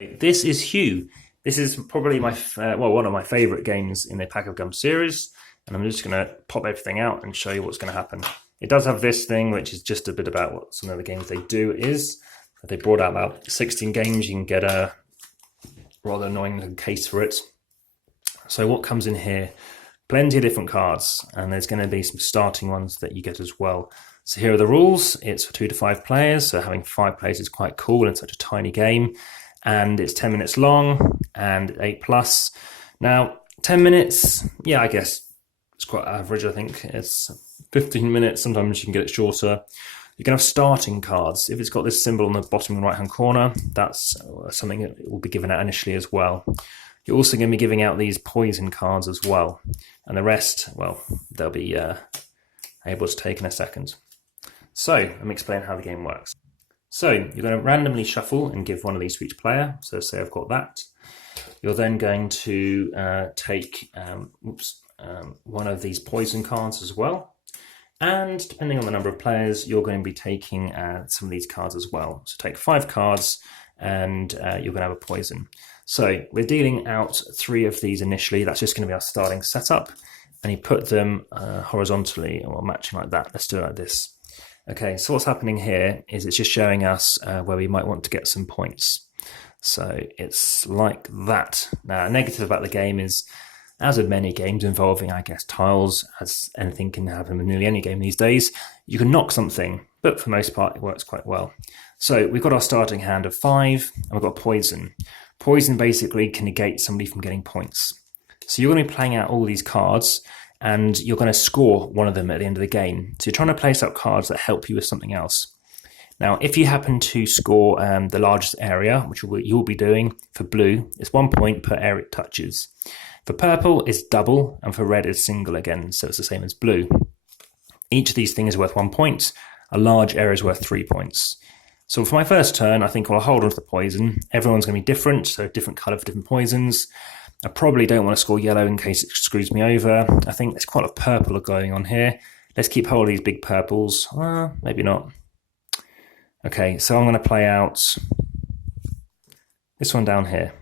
This is HUE. This is probably my one of my favorite games in the Pack of Gum series, and I'm just going to pop everything out and show you what's going to happen. It does have this thing, which is just a bit about what some of the games they do is. They brought out about 16 games. You can get a rather annoying case for it. So what comes in here? Plenty of different cards, and there's going to be some starting ones that you get as well. So here are the rules. It's for 2 to 5 players, so having 5 players is quite cool in such a tiny game. And it's 10 minutes long and 8+. Now, 10 minutes, yeah, I guess it's quite average. I think it's 15 minutes. Sometimes you can get it shorter. You can have starting cards. If it's got this symbol on the bottom right-hand corner, that's something that will be given out initially as well. You're also going to be giving out these poison cards as well. And the rest, well, they'll be able to take in a second. So, let me explain how the game works. So you're going to randomly shuffle and give one of these to each player. So say I've got that. You're then going to take one of these poison cards as well. And depending on the number of players, you're going to be taking some of these cards as well. So take 5 cards and you're going to have a poison. So we're dealing out 3 of these initially. That's just going to be our starting setup. And you put them horizontally or matching like that. Let's do it like this. Okay, so what's happening here is it's just showing us where we might want to get some points. So it's like that. Now, a negative about the game is, as with many games involving, I guess, tiles, as anything can happen with nearly any game these days, you can knock something, but for the most part, it works quite well. So we've got our starting hand of 5, and we've got poison. Poison basically can negate somebody from getting points. So you're going to be playing out all these cards, and you're going to score one of them at the end of the game. So you're trying to place out cards that help you with something else. Now, if you happen to score the largest area, which you'll be doing for blue, it's 1 point per area it touches. For purple, it's double, and for red, it's single again, so it's the same as blue. Each of these things is worth 1 point. A large area is worth 3 points. So for my first turn, I think I'll hold on to the poison. Everyone's going to be different, so different colour for different poisons. I probably don't want to score yellow in case it screws me over. I think there's quite a purple going on here. Let's keep hold of these big purples. Maybe not. Okay, so I'm going to play out this one down here.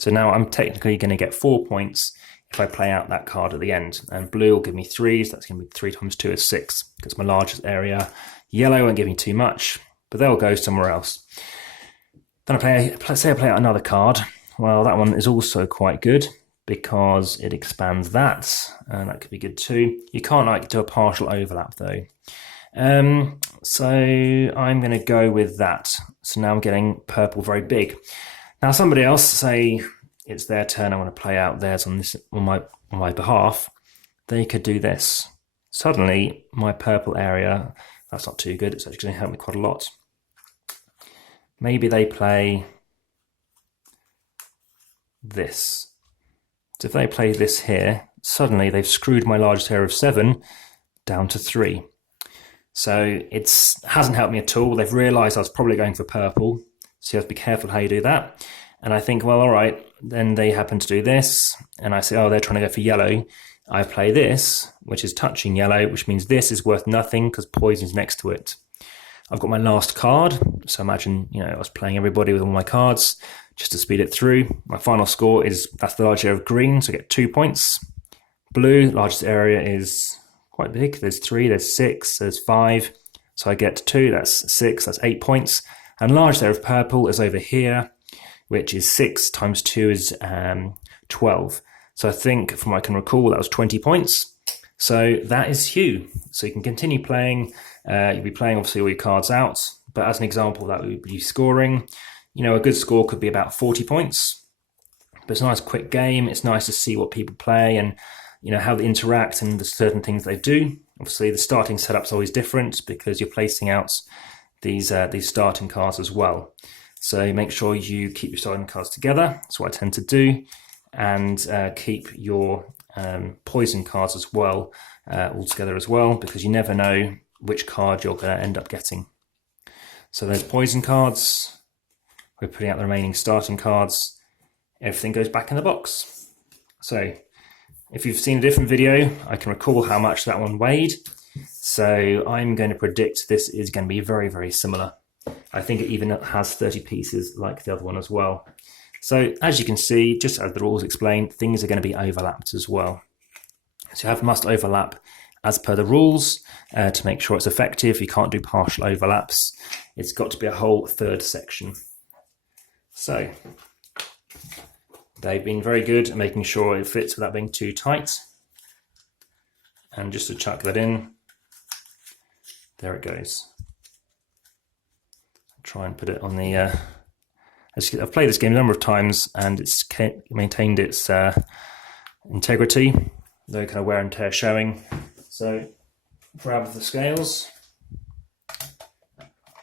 So now I'm technically going to get 4 points if I play out that card at the end. And blue will give me 3, so that's going to be 3 times 2 is 6. That's my largest area. Yellow won't give me too much, but they'll go somewhere else. Then I play out another card. Well, that one is also quite good because it expands that, and that could be good too. You can't do a partial overlap though. So I'm going to go with that. So now I'm getting purple very big. Now somebody else, say it's their turn, I want to play out theirs on my behalf. They could do this. Suddenly my purple area, that's not too good. It's actually going to help me quite a lot. Maybe they play this. So if they play this here, suddenly they've screwed my largest area of 7 down to 3. So it hasn't helped me at all. They've realised I was probably going for purple, so you have to be careful how you do that. And I think, well, all right, then they happen to do this, and I say, oh, they're trying to go for yellow. I play this, which is touching yellow, which means this is worth nothing because poison's next to it. I've got my last card, so imagine, I was playing everybody with all my cards just to speed it through. My final score is, that's the large area of green, so I get 2 points. Blue, largest area is quite big. There's 3, there's 6, there's 5. So I get 2, that's 6, that's 8 points. And largest area of purple is over here, which is 6 times 2 is 12. So I think, from what I can recall, that was 20 points. So that is HUE. So you can continue playing. You'll be playing, obviously, all your cards out. But as an example, that would be scoring. A good score could be about 40 points. But it's a nice quick game. It's nice to see what people play and, how they interact and the certain things they do. Obviously, the starting setup's always different because you're placing out these starting cards as well. So make sure you keep your starting cards together. That's what I tend to do. And keep your poison cards as well, all together as well, because you never know which card you're going to end up getting. So there's poison cards. We're putting out the remaining starting cards. Everything goes back in the box. So if you've seen a different video, I can recall how much that one weighed. So I'm going to predict this is going to be very, very similar. I think it even has 30 pieces like the other one as well. So as you can see, just as the rules explain, things are going to be overlapped as well. So you must overlap as per the rules to make sure it's effective. You can't do partial overlaps. It's got to be a whole third section. So they've been very good at making sure it fits without being too tight. And just to chuck that in, there it goes. Try and put it on the... I've played this game a number of times and it's maintained its integrity. No kind of wear and tear showing. So grab the scales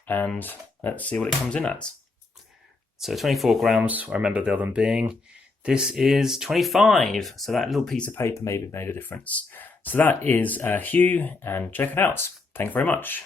and let's see what it comes in at. So 24 grams, I remember the other one being. This is 25, so that little piece of paper maybe made a difference. So that is HUE, and check it out. Thank you very much.